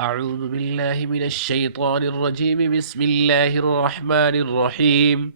أعوذ بالله من الشيطان الرجيم بسم الله الرحمن الرحيم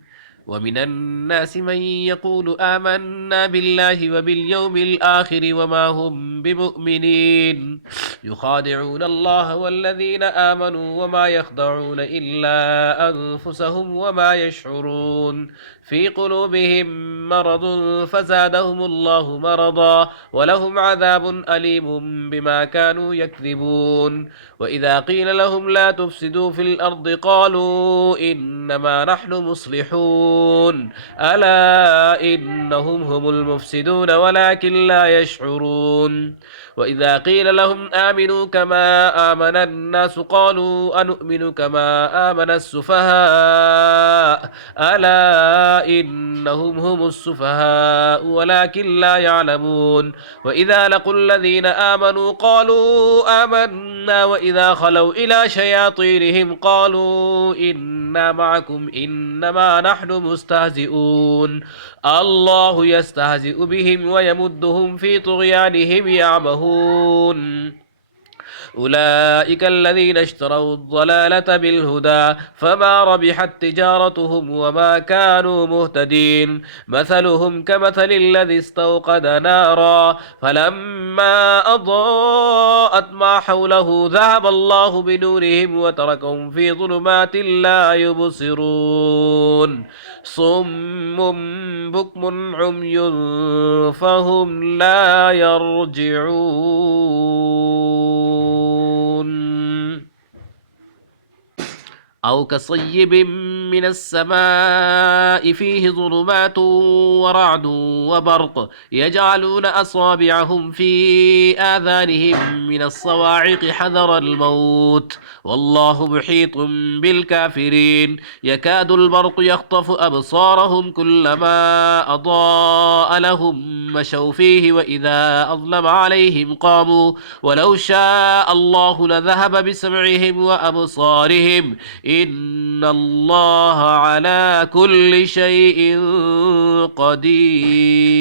ومن الناس من يقول آمنا بالله وباليوم الآخر وما هم بمؤمنين يخادعون الله والذين آمنوا وما يخدعون إلا أنفسهم وما يشعرون في قلوبهم مرض فزادهم الله مرضا ولهم عذاب أليم بما كانوا يكذبون وإذا قيل لهم لا تفسدوا في الأرض قالوا إنما نحن مصلحون ألا إنهم هم المفسدون ولكن لا يشعرون وإذا قيل لهم آمنوا كما آمن الناس قالوا أنؤمن كما آمن السفهاء ألا إنهم هم السفهاء ولكن لا يعلمون وإذا لقوا الذين آمنوا قالوا آمنا وإذا خلوا إلى شياطينهم قالوا إنا معكم إنما نحن مستهزئون الله يستهزئ بهم ويمدهم في طغيانهم يعمهون أولئك الذين اشتروا الضلالة بالهدى فما ربحت تجارتهم وما كانوا مهتدين مثلهم كمثل الذي استوقد نارا فلما أضاءت ما حوله ذهب الله بنورهم وتركهم في ظلمات لا يبصرون صم بكم عمي فهم لا يرجعون أو كصيب من السماء فيه ظلمات ورعد وبرق يجعلون أصابعهم في آذانهم من الصواعق حذر الموت والله محيط بالكافرين يكاد البرق يخطف أبصارهم كلما أضاء لهم مشوا فيه وإذا أظلم عليهم قاموا ولو شاء الله لذهب بسمعهم وأبصارهم إن الله على كل شيء قدير